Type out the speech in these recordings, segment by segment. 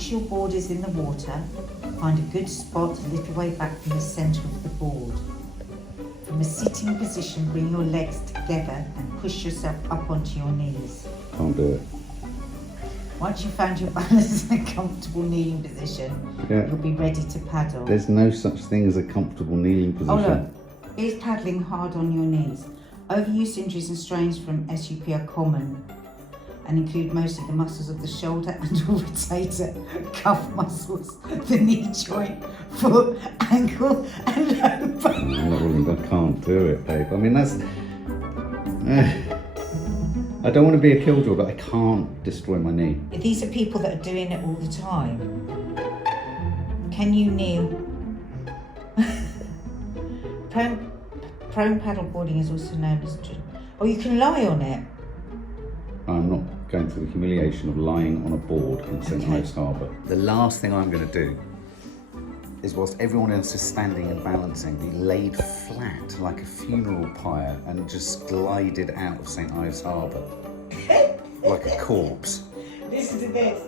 Once your board is in the water, find a good spot a little way back from the centre of the board. From a sitting position, bring your legs together and push yourself up onto your knees. Can't do it. Once you've found your balance in a comfortable kneeling position, you'll be ready to paddle. There's no such thing as a comfortable kneeling position. Oh look, is paddling hard on your knees? Overuse injuries and strains from SUP are common and include mostly the muscles of the shoulder and or rotator cuff muscles, the knee joint, foot, ankle and low back. I can't do it, babe. I mean, that's... I don't want to be a killjoy, but I can't destroy my knee. These are people that are doing it all the time. Can you kneel? Prone paddleboarding is also known as... Oh, you can lie on it. I'm not going through the humiliation of lying on a board in St Ives Harbour. The last thing I'm going to do is, whilst everyone else is standing and balancing, be laid flat like a funeral pyre and just glided out of St Ives Harbour like a corpse. Listen to this.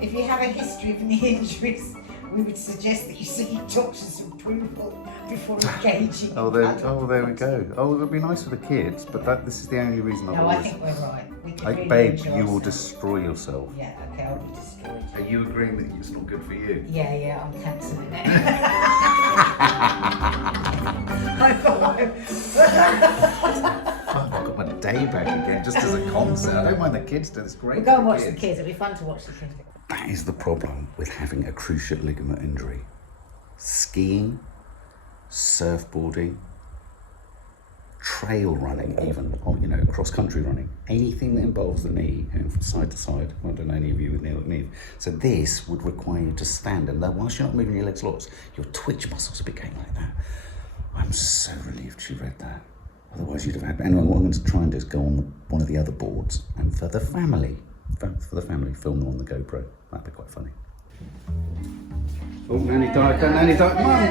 If you have a history of knee injuries, we would suggest that you seek doctor's approval before engaging. Oh, there we go. Oh, it would be nice for the kids, but this is the only reason No, I think we're right. We can really babe, enjoy you will ourselves. destroy yourself. Yeah, okay, I'll be destroyed. Are you agreeing that it's not good for you? Yeah, I'm cancelling it. I thought I've got my day back again, just as a concert. I don't mind the kids do. It's great. we'll go and watch the kids. It'll be fun to watch the kids. That is the problem with having a cruciate ligament injury. Skiing, surfboarding, trail running, even, you know, cross-country running, anything that involves the knee, from side to side. I don't know any of you with knees. So this would require you to stand, and whilst you're not moving your legs lots, your twitch muscles would be going like that. I'm so relieved she read that. Otherwise you'd have had... Anyway, what I'm going to try and do is go on one of the other boards, and for the family, film them on the GoPro. That'd be quite funny. Oh, Nanny Di,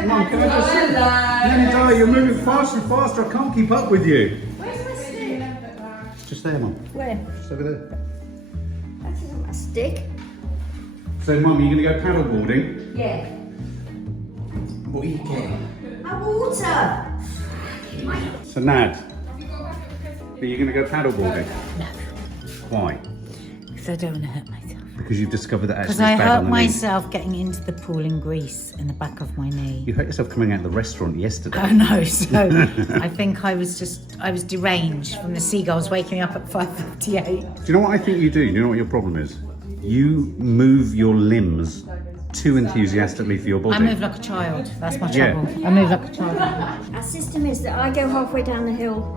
Mum, can I just sit? Nanny Di, you're moving faster and faster, I can't keep up with you. Where's my stick? Just there, Mum. Where? Just over there. That isn't my stick. So, Mum, are you going to go paddleboarding? Yeah. What are you getting? My water! So, Nad, are you going to go paddleboarding? No. Why? Because I don't want to hurt myself. Because you've discovered that actually Because I it's bad hurt on the knee. myself getting into the pool in Greece in the back of my knee. You hurt yourself coming out of the restaurant yesterday. Oh no, so I think I was deranged from the seagulls waking me up at 5:58. Do you know what I think you do? Do you know what your problem is? You move your limbs too enthusiastically for your body. I move like a child, that's my Yeah. trouble. I move like a child. Our system is that I go halfway down the hill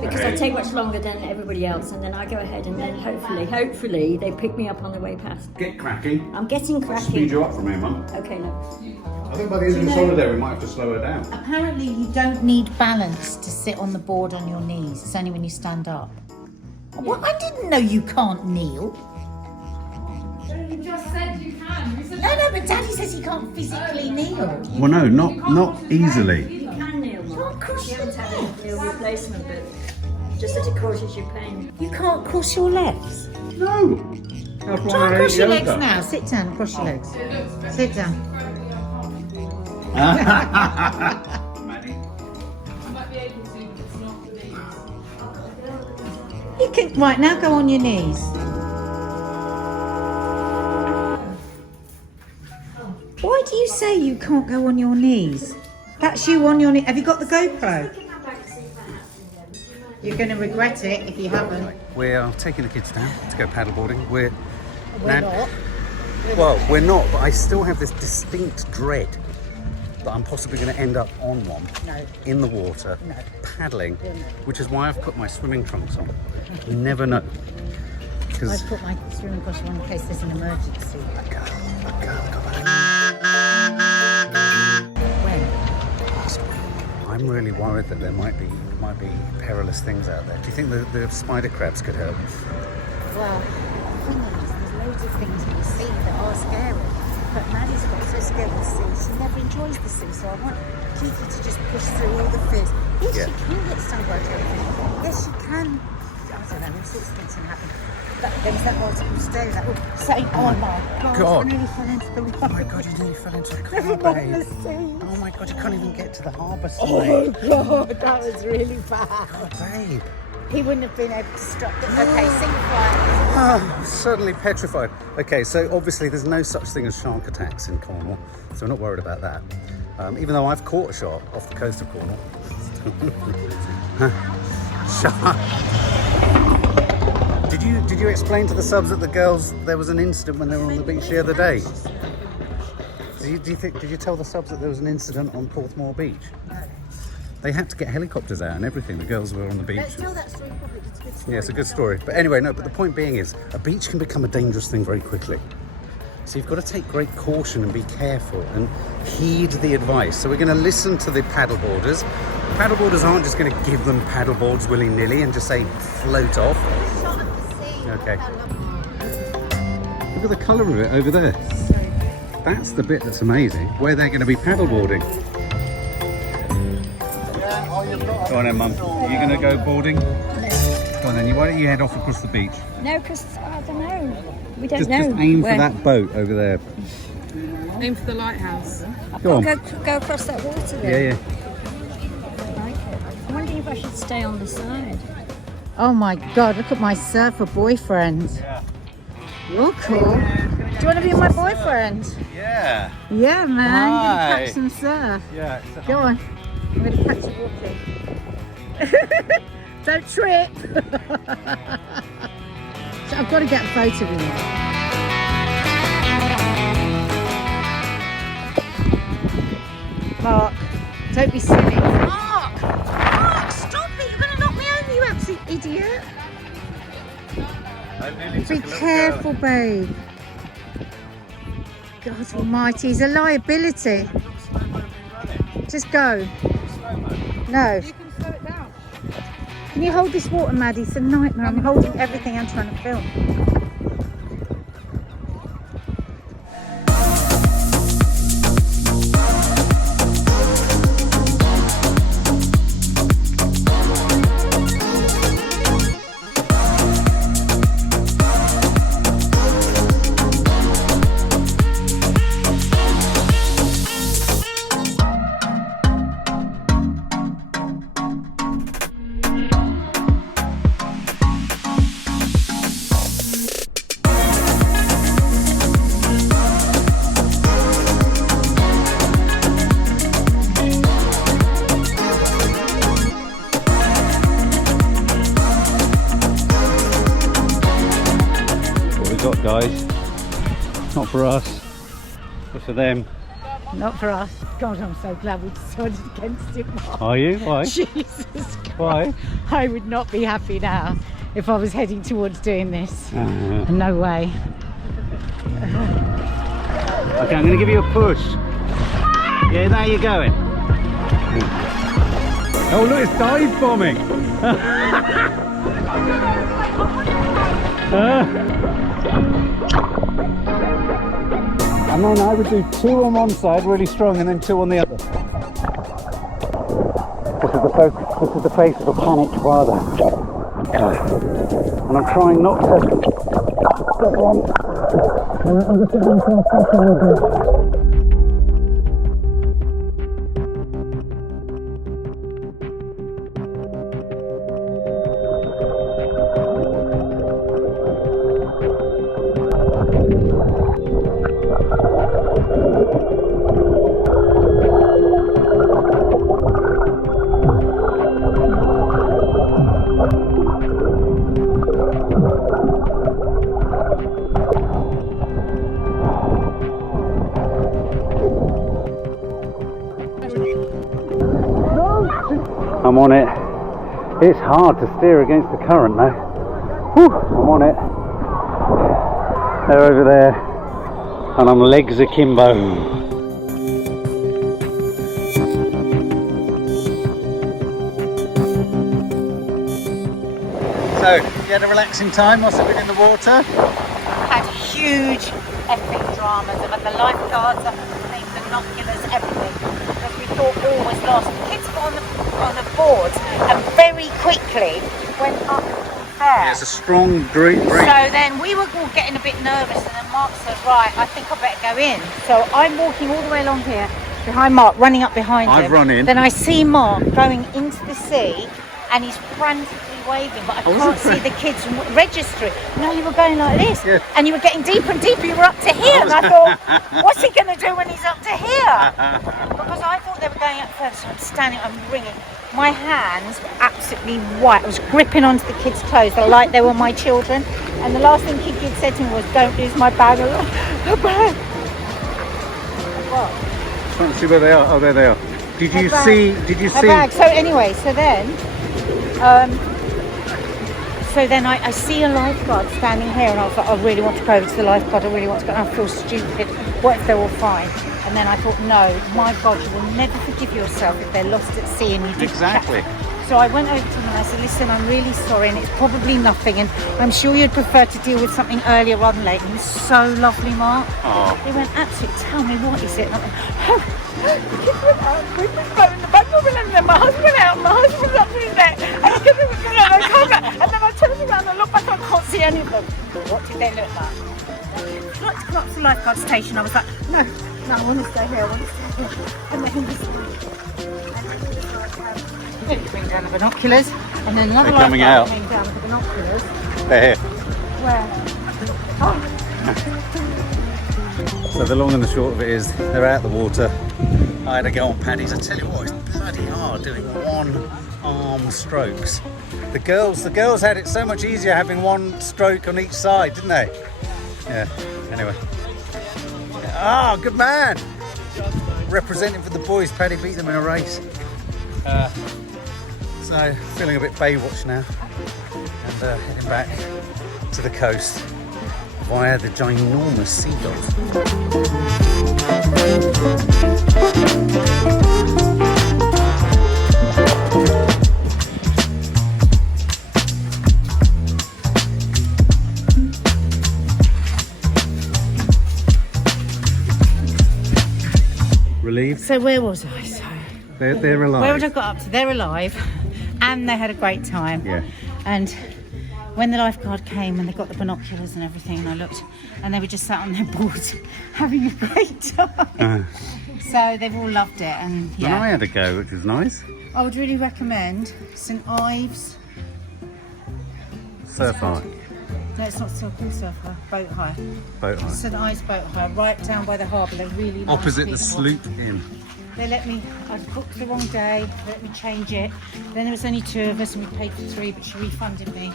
because I take much longer than everybody else, and then I go ahead, and then hopefully they pick me up on the way past. Get cracking. I'm getting cracking. Speed you up from here, Mum. Okay, look. I think by the end of this holiday we might have to slow her down. Apparently you don't need balance to sit on the board on your knees. It's only when you stand up. Well, I didn't know you can't kneel. You just said you can. You said No, but Daddy says he can't physically kneel. Well, no, not easily. You can kneel, Mum. You haven't had a kneel replacement, but just that it causes you pain. You can't cross your legs. No. That's why Try I and hate cross your yoga. legs now. Sit down, cross your legs. Sit down. Maddie. I might be able to, but it's not for these. You can, right, now go on your knees. Why do you say you can't go on your knees? That's you on your knees. Have you got the GoPro? You're going to regret it if you haven't. We are taking the kids down to go paddleboarding. We're not. Well, we're not, but I still have this distinct dread that I'm possibly going to end up on one, No. in the water, No. paddling, No. which is why I've put my swimming trunks on. You never know. Because I've put my swimming costume on in case there's an emergency. When? I'm really worried that there might be perilous things out there. Do you think the spider crabs could help? Well, the thing is, there's loads of things in the sea that are scary. But Maddie's got so scared of the sea, she never enjoys the sea. So I want Kiki to just push through all the fears. Yes, Yeah. she can get stung by everything. Yes, she can don't know, all sorts of things can happen. There was that multiple stairs. Oh my God. I nearly fell into the water. Oh my God, you nearly fell into the car, Never mind the babe. sea. Oh my God, you can't even get to the harbour side. Oh God, that was really bad. God, babe. He wouldn't have been able to stop it. Okay, sink flight. Oh, suddenly petrified. Okay, so obviously there's no such thing as shark attacks in Cornwall, so we're not worried about that. Even though I've caught a shark off the coast of Cornwall. Shark. Did you explain to the subs that the girls there was an incident when they were on the beach the other day? Did you tell the subs that there was an incident on Porthmore Beach? No. They had to get helicopters out and everything. The girls were on the beach. Let's tell that story properly. It's a good story. Yeah, it's a good story. But anyway, no, but the point being is a beach can become a dangerous thing very quickly. So you've got to take great caution and be careful and heed the advice. So we're going to listen to the paddleboarders. Paddleboarders aren't just going to give them paddleboards willy-nilly and just say float off. Shot of the sea. Okay. How lovely. Look at the colour of it over there. That's the bit that's amazing, where they're going to be paddleboarding. Go on then, Mum. Are you going to go boarding? No. Go on then. Why don't you head off across the beach? No, because I don't know. We don't Just know. aim where. for that boat over there. Aim for the lighthouse. Go on. Go across that water Yeah, there. yeah. I like it. I'm wondering if I should stay on the side. Oh my God, look at my surfer boyfriend. Yeah. You're cool. Do you want to be my boyfriend? Yeah. Yeah, man. Hi. I'm going to catch some surf. Yeah. Go on. I'm going to catch you walking. Don't trip. So I've got to get a photo with you. Mark, don't be silly. Mark! Mark, stop it! You're going to knock me over, you absolute idiot. Be careful, babe. God almighty, he's a liability. Just go. No. You can slow it down. Can you hold this water, Maddie? It's a nightmare. I'm holding everything I'm trying to film. Guys, not for us, but for them. Not for us. God, I'm so glad we decided against it, Mark. Are you? Why? Jesus Christ. Why? I would not be happy now if I was heading towards doing this. Okay, No way. I'm going to give you a push. Yeah, there you're going. Oh look, it's dive bombing. And then I would do 2 on one side really strong and then 2 on the other. This is the face of a panicked father. And I'm trying not to step on. I'm just getting myself back a little bit. I'm on it. It's hard to steer against the current though. Whew, I'm on it. They're over there and I'm legs akimbo. So, you had a relaxing time? What's it been in the water? Had huge epic dramas about the lifeguards, the binoculars, everything. Because we thought all was lost. The kids got on the boards and very quickly went up fair. Yeah, it's a strong breeze. So then we were all getting a bit nervous, and then Mark said, right, I think I better go in. So I'm walking all the way along here behind Mark, running up behind him. I've run in. Then I see Mark going into the sea, and he's frantically waving, but I can't see the kids registering. No, you were going like this, Yeah. and you were getting deeper and deeper. You were up to here, and I thought, what's he going to do when he's up to here? Because I thought they were going up further, so I'm standing, I'm ringing. My hands were absolutely white. I was gripping onto the kids' clothes like they were my children. And the last thing Kiki had said to me was, don't lose my bag. A bag. What? Trying to see where they are. Oh, there they are. Did you bag. see? A bag. So anyway, so then I see a lifeguard standing here, and I was like, I really want to go over to the lifeguard. I really want to go. And I feel stupid. What if they're all fine? And then I thought, no, my God, you will never forgive yourself if they're lost at sea and you didn't Exactly. catch them. So I went over to them and I said, listen, I'm really sorry, and it's probably nothing, and I'm sure you'd prefer to deal with something earlier rather than later. And it was so lovely, Mark. Oh. They went, absolutely, tell me, what is it? And I went, oh, the kids went out, we were in the back of it, and then my husband went out, my husband was up to his neck, and the kids were going out, and then I turned around and looked back, I can't see any of them. What did they look like? I'd like to come up to the lifeguard station. I was like, no, I want to stay here, I want to stay here. And then he was like, bring down the binoculars, and then another They're coming lifeguard out. came down with the binoculars. They're here. Where? Oh, So the long and the short of it is, they're out the water. I had to go on paddies. I tell you what, it's bloody hard doing one-arm strokes. The girls had it so much easier having one stroke on each side, didn't they? Yeah. Anyway. Ah, good man. Representing for the boys. Paddy beat them in a race. So feeling a bit Baywatch now, and heading back to the coast via the ginormous seagulls. Relieved? so where was I? So They're alive. where would I got up to? They're alive, and they had a great time. Yeah. And when the lifeguard came and they got the binoculars and everything, and I looked, and they were just sat on their boards having a great time. So they've all loved it, and And I yeah, had a go, which was nice. I would really recommend St Ives. Surf high, No, it's not so called surf hire, boat hire. boat high. St Ives boat hire, right down by the harbour. They're really nice Opposite the people. sloop inn. They let me, I booked the wrong day, they let me change it. Then there was only 2 of us and we paid for 3, but she refunded me.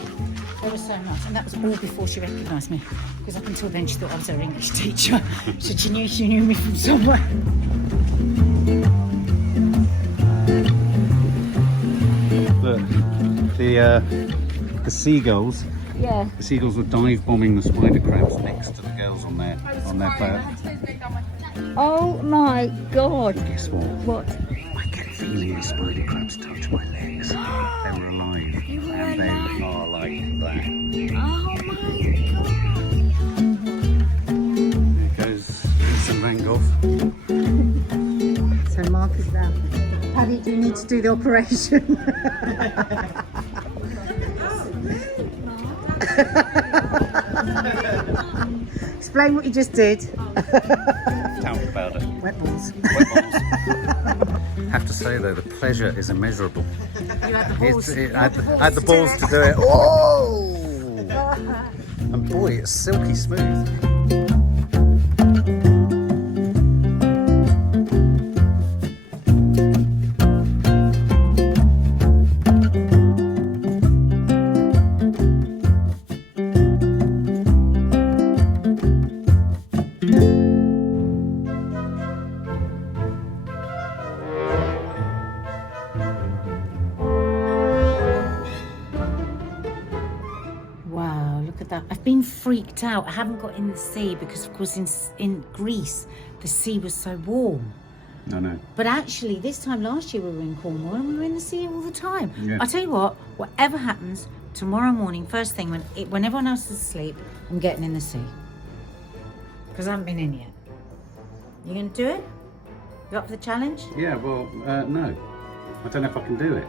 They were so nice, and that was all before she recognised me. Because up until then she thought I was her English teacher. So she knew me from somewhere. Look, the seagulls. Yeah. The seagulls were dive bombing the spider crabs next to the girls on their boat. Oh my God. Guess what? What? I kept feeling the spider crabs touch my legs. They were alive, and they are like that. Oh my God. There goes Vincent van Gogh. So Mark is there. Paddy, do you need to do the operation? Explain what you just did. Tell me about it. Wet balls. Have to say though, the pleasure is immeasurable. You had the balls. I had the balls to do it. Oh! And boy, it's silky smooth. Wow, look at that. I've been freaked out. I haven't got in the sea because, of course, in Greece, the sea was so warm. I know. But actually, this time last year we were in Cornwall and we were in the sea all the time. Yeah. I'll tell you what, whatever happens, tomorrow morning, first thing, when everyone else is asleep, I'm getting in the sea. Because I haven't been in yet. You going to do it? You up for the challenge? Yeah, well, no. I don't know if I can do it.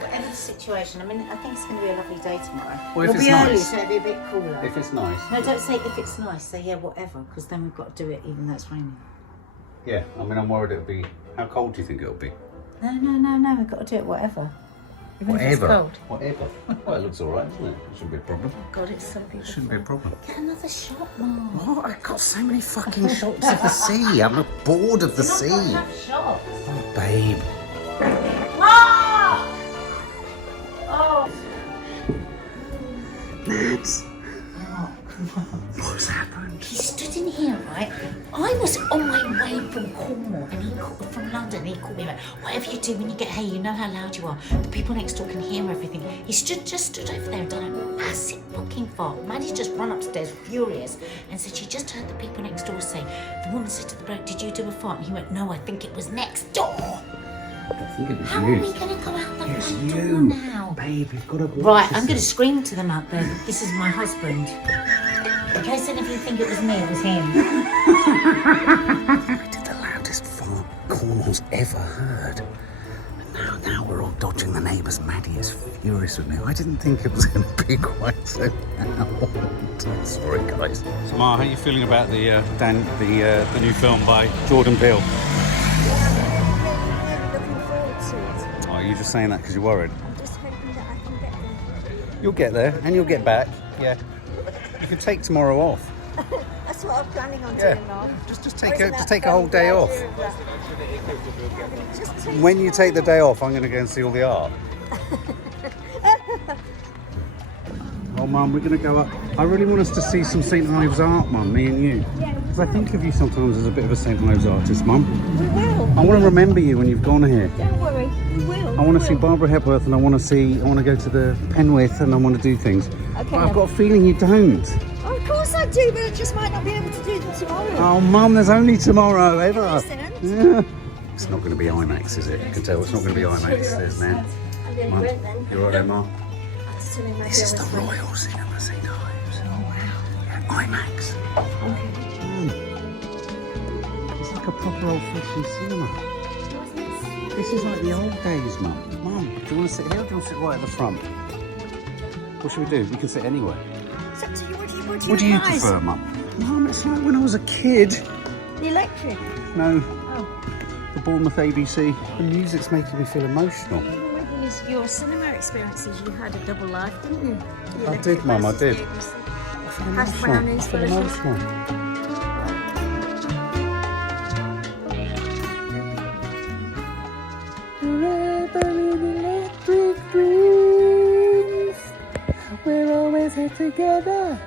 Whatever the situation, I mean, I think it's going to be a lovely day tomorrow. Well, if It'll it's be early, nice. so it'll be a bit cooler. If it's nice. No, don't say if it's nice. Say yeah, whatever, because then we've got to do it even though it's raining. Yeah, I mean, I'm worried it'll be. How cold do you think it'll be? No, we've got to do it whatever. Even if it's Whatever. cold. Whatever. Well, it looks all right, doesn't it? It shouldn't be a problem. Oh God, it's so beautiful. Shouldn't be a problem. Get another shot, Mom. What? I've got so many fucking shots of the sea. I'm bored of the sea. You've not got enough shots. Oh, babe. Mom! Oh. Mads. What's happened? He stood in here, right? I was on my way from Cornwall, and he called from London. He called me like, "Whatever you do when you get here, you know how loud you are. The people next door can hear everything." He just stood over there and done a massive booking fart. Maddie's just run upstairs furious and said she just heard the people next door say, the woman said to the bloke, "Did you do a fart?" And he went, "No, I think it was next door." I think it was How you. are we going to go out the It's front door you. now? Babe, you've got to watch Right, this. I'm going to scream to them out there. This is my husband. In case any of you think it was me, it was him. We did the loudest fart Cornwall's ever heard. And now we're all dodging the neighbours. Maddie is furious with me. I didn't think it was going to be quite so loud. Sorry, guys. So, Ma, how are you feeling about the new film by Jordan Peele? Looking forward to it. Oh, are you just saying that because you're worried? I'm just hoping that I can get there. You'll get there and you'll get back. Yeah. You can take tomorrow off. That's what I'm planning on Yeah. doing, Mom. Just take a whole day off. When you take the day off, I'm going to go and see all the art. Oh, Mum, we're going to go up. I really want us to see some St Ives art, Mum, me and you. Yeah, Because I think of you sometimes as a bit of a St Ives artist, Mum. we will. I want to remember you when you've gone here. Don't worry, we will. I want to see Barbara Hepworth, and I want to go to the Penwith, and I want to do things. Okay, But I've got a feeling you don't. Oh, of course I do, but I just might not be able to do them tomorrow. Oh, Mum, there's only tomorrow, ever. Understand? Yeah. It's not going to be IMAX, is it? You can tell it's not going to be IMAX, there's now. I'm going to Mum, rent then. you're all right there, Mum? That's telling my This is the girls. Royal Cinema St Ives. Oh, wow. Yeah, IMAX. It's like a proper old-fashioned cinema. This is like the old days, Mum. Mum, do you want to sit here or do you want to sit right at the front? What should we do? We can sit anywhere. It's up to you. What What do you advise? prefer, Mum? Mum, it's like when I was a kid. The electric. No, Oh. the Bournemouth ABC. The music's making me feel emotional. Even with your cinema experiences, you had a double life, didn't you? The I electric did, Mum, I versus did. the ABC. I feel Hash emotional. I brownies feel versus- emotional. Forever in electric dreams, we're always here together.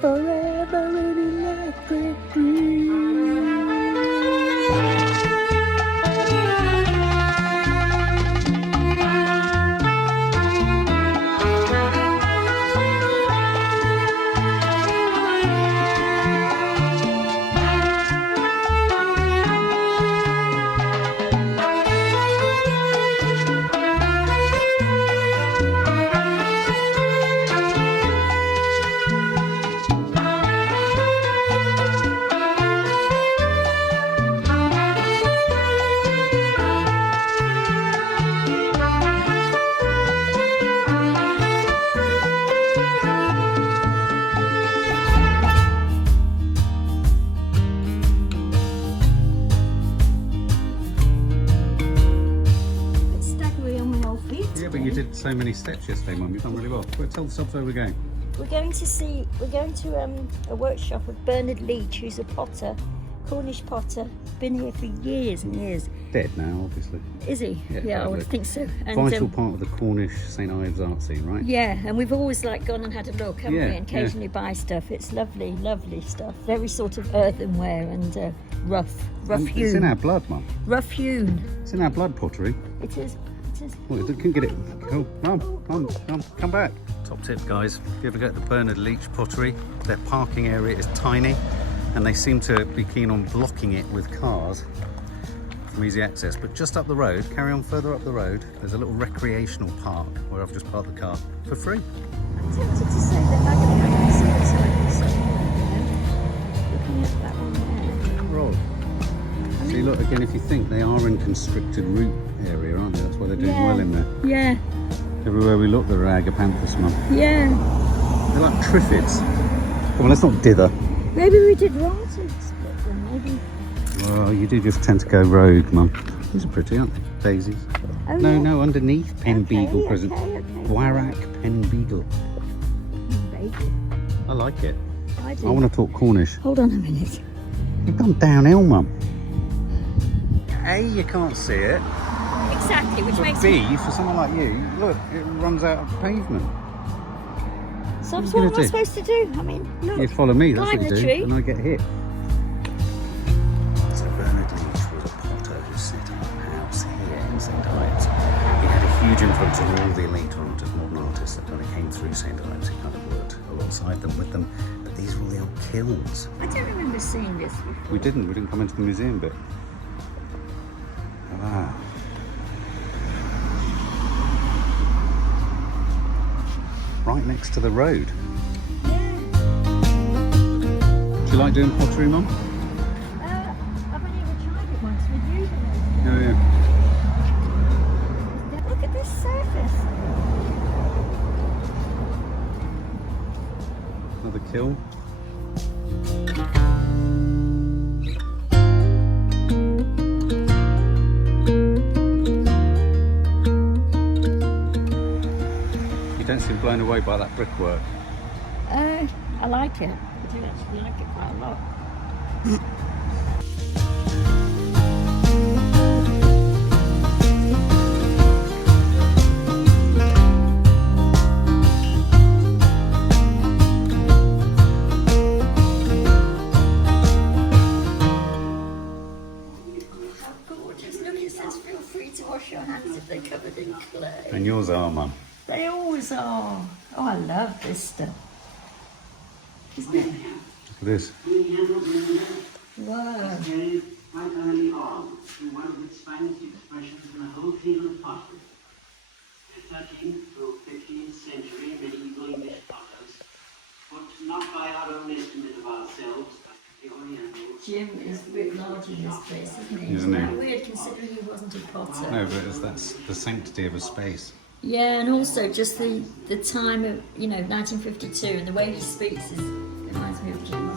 Forever in electric dreams. It's staggery on my old feet. Yeah, but you did so many steps yesterday, Mum. You've done really well. Well, tell the subs where we're going. We're going to a workshop with Bernard Leach, who's a potter, Cornish potter, been here for years and years. Dead now, obviously. Is he? Yeah, I would probably. think so. And, Vital part of the Cornish St Ives art scene, right? yeah, and we've always gone and had a look, haven't Yeah, we? And occasionally buy stuff. It's lovely, lovely stuff. Very sort of earthenware and rough It's hewn. in our blood, Mum. Rough hewn. It's in our blood, pottery. It is. It is. Well, you can get it. Cool. Come back. Top tip, guys. If you ever go to the Bernard Leach pottery, their parking area is tiny and they seem to be keen on blocking it with cars from easy access. But just up the road, carry on further up the road, there's a little recreational park where I've just parked the car for free. I'm tempted to say that agony. I can see what's like this. Looking at that one there. Roll. I See, look, again, if you think they are in constricted root area, aren't they? That's why they're doing well in there. Yeah. Everywhere we look, there are agapanthus, Mum. Yeah. They're like triffids. Come on, let's not dither. Maybe we did wrong to split them. Maybe. Well, you do just tend to go rogue, Mum. These are pretty, aren't they? Daisies. Oh, No, yeah. no, underneath. Pen beagle present. Okay. Warak pen beagle. Baby. I like it. I do. I want to talk Cornish. Hold on a minute. You've gone downhill, Mum. A, you can't see it. Exactly, which But makes B, me... for someone like you, look, it runs out of pavement. So what are you what am gonna I do? supposed to do? I mean, look. You follow me, that's Climb what you the do, tree. and I get hit. So Bernard Leach was a potter who set up a house here in St Ives. He had a huge influence on all the elite modern artists that kind of came through St Ives. He kind of worked alongside them, with them. But these were all the old kilns. I don't remember seeing this before. We didn't come into the museum bit. Ah. Right next to the road. Do you like doing pottery, Mum? I've only ever tried it once with you. Oh, yeah. Look at this surface. Another kiln. You don't seem blown away by that brickwork. I like it. I do actually like it quite a lot. How gorgeous. Look, it says feel free to wash your hands if they're covered in clay. And yours are, Mum. They always are. Oh, I love this stuff. Isn't it? Look at this. Wow. Quite early on, to one of its finest expressions in the whole field of pottery. The 13th through 15th century medieval English potters, but not by our own estimate of ourselves, but the Orientals. Jim is a bit large in this place, isn't he? Isn't he? Isn't that weird considering he wasn't a potter? No, but that's the sanctity of a space. Yeah, and also just the time of, 1952, and the way he speaks reminds me of Jim.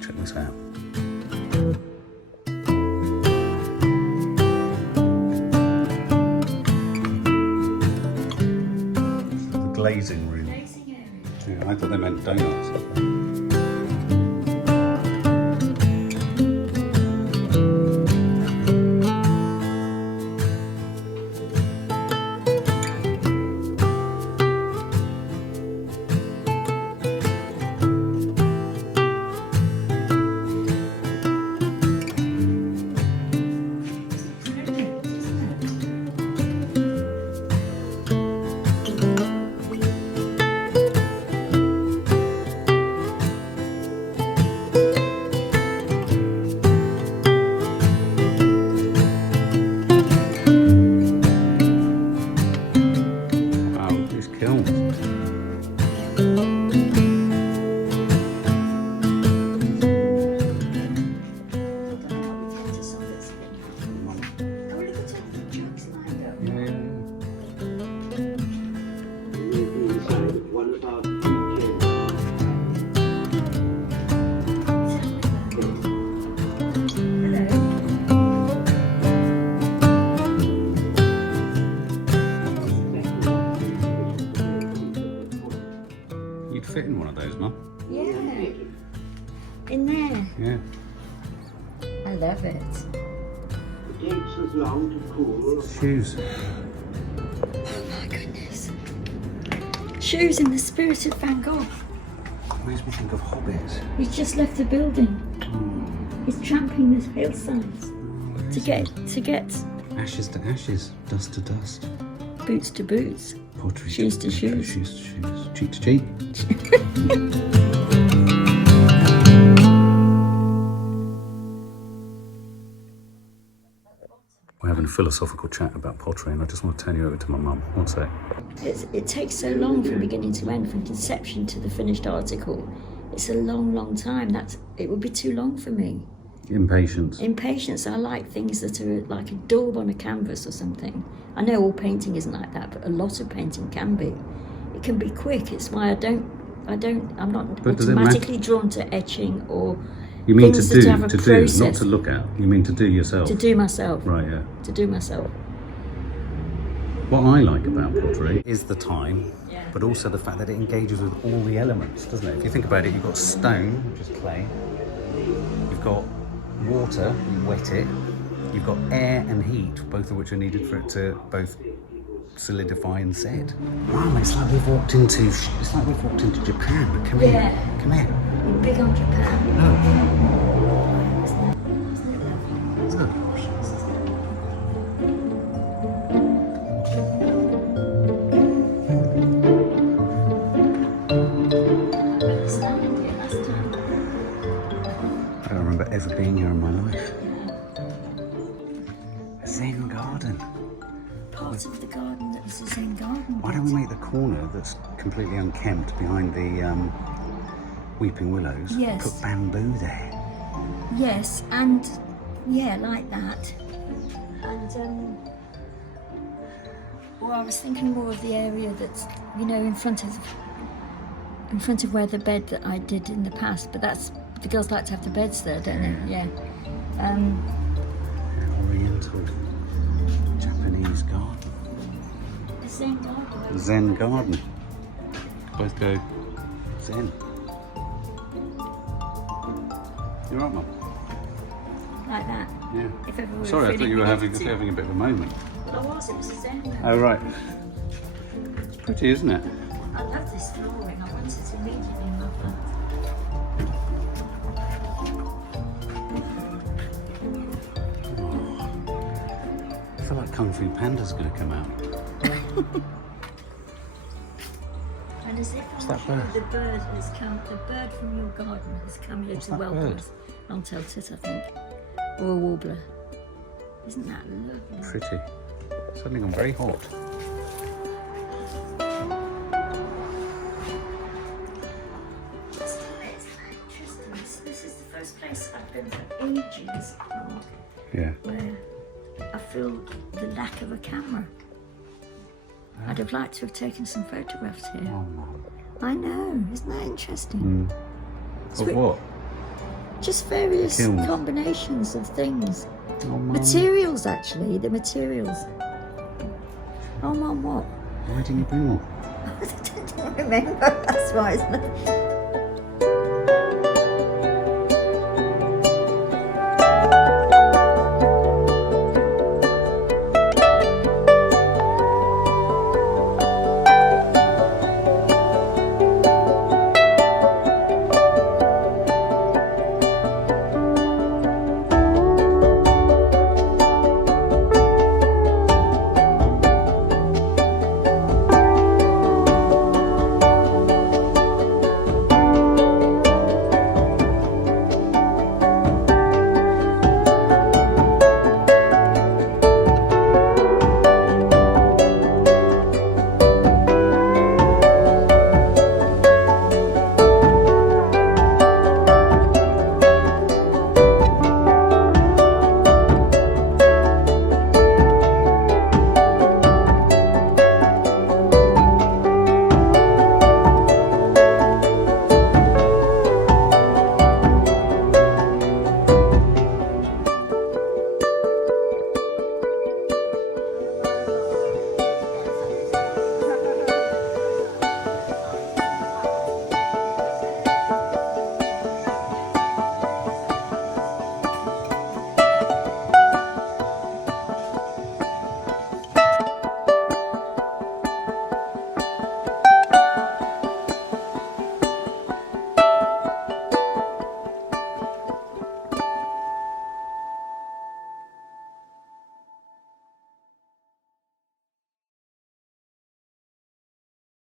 Check this out. The glazing room. Yeah, I thought they meant donuts. You'd fit in one of those, Mum. Yeah. In there. Yeah. I love it. takes as long to cool. Shoes. Oh my goodness. Shoes in the spirit of Van Gogh. Makes me think of hobbits. He's just left the building. He's tramping the hillsides to get Ashes to ashes, dust to dust. boots to boots. Pottery Shoes to shoes. Shoes to shoes. Cheek to cheek. We're having a philosophical chat about pottery, and I just want to turn you over to my mum. One sec. It takes so long from beginning to end, from conception to the finished article. It's a long, long time. It would be too long for me. Impatience. Impatience. I like things that are like a daub on a canvas or something. I know all painting isn't like that, but a lot of painting can be. It can be quick. It's why I'm not But does it automatically drawn to etching or You mean things to that do, have a to do, process. not to look at. You mean to do yourself. To do myself. Right, yeah. To do myself. What I like about pottery is the time, but also the fact that it engages with all the elements, doesn't it? If you think about it, you've got stone, which is clay. You've got water, you wet it. You've got air and heat, both of which are needed for it to both solidify and set. Mum, it's like we've walked into Japan. Come here. Yeah. Come here. Big on Japan. I don't remember ever being here in my life. A Zen garden. Part of the garden that was a Zen garden. Why don't we make the corner that's completely unkempt behind the weeping willows? Yes. Put bamboo there. Yes, and yeah, like that. And well, I was thinking more of the area that's, you know, in front of where the bed that I did in the past. But that's, the girls like to have the beds there, don't they? Yeah. Oriental Japanese garden. A Zen garden. Zen garden. Both go Zen. You're right, Mum. Like that. Yeah. If ever we were Sorry, I thought feeling you were having negative. a bit of a moment. Well, I was. It was a Zen. Oh, right. It's pretty, isn't it? I love this flooring. I wanted to immediately love that. I feel like Kung Fu Panda's going to come out. And as if that bird? the bird has come, the bird from your garden has come here to that welcome bird? us. Long-tailed tit, I think, or a warbler. Isn't that lovely? Pretty. Suddenly gone very hot. It's interesting. This is the first place I've been for ages, Mark, Yeah. where I feel the lack of a camera. I'd have liked to have taken some photographs here. Oh, Mum. I know, isn't that interesting? Of what? Just various Kilns. combinations of things. Oh, Mum. Materials, actually, the materials. Oh, Mum, what? Why didn't you bring more? I don't remember, that's why, isn't it?